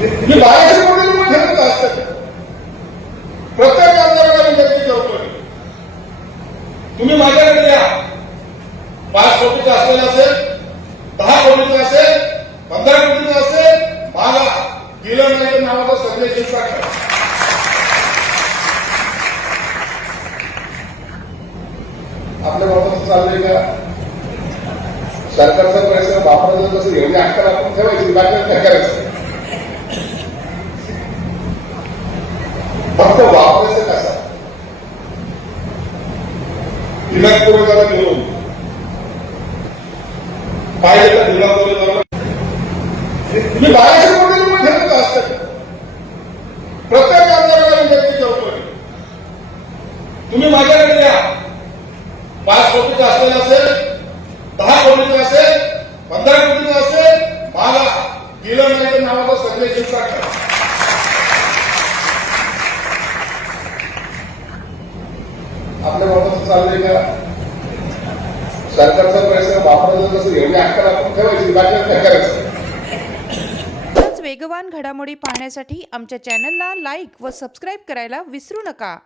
मी बाराशे म्हणून रुपये ठेवत असतात प्रत्येक आमदाराला विनंती करतोय. तुम्ही माझ्याकडे द्या पाच कोटीचा असलेला असेल दहा कोटीचा असेल पंधरा कोटीचा असेल मला दिलं नाही तर नावाचा सर्वे करा आपल्या बाबत चाललंय का? सरकारचा पैसा वापरायचा तसं एवढी अक्कल आपण ठेवायची बाकी काय करायचं? फक्त वापरायचं कसा? दिनांक पुरवठाला घेऊन पाहिजे तर दिनांक पुरवठाला बाराशे कोटी रुपये ठेवत असतात? प्रत्येक आमदाराला विनंती करतोय तुम्ही माझ्याकडे द्या पाच कोटीचा असलेला असेल दहा कोटीचा असेल पंधरा कोटीचा असेल मला दिलं नाही तर नावाचा सर्वे करा आपल्या बाबत चाललंय का? सरकारचा पैसा वापरायचा तसं एवढी अक्कल आपण ठेवायची बाकी काय करायचं? वेगवान घडामोडी पाहण्यासाठी आमच्या चॅनलला लाईक व सबस्क्राईब करायला विसरू नका.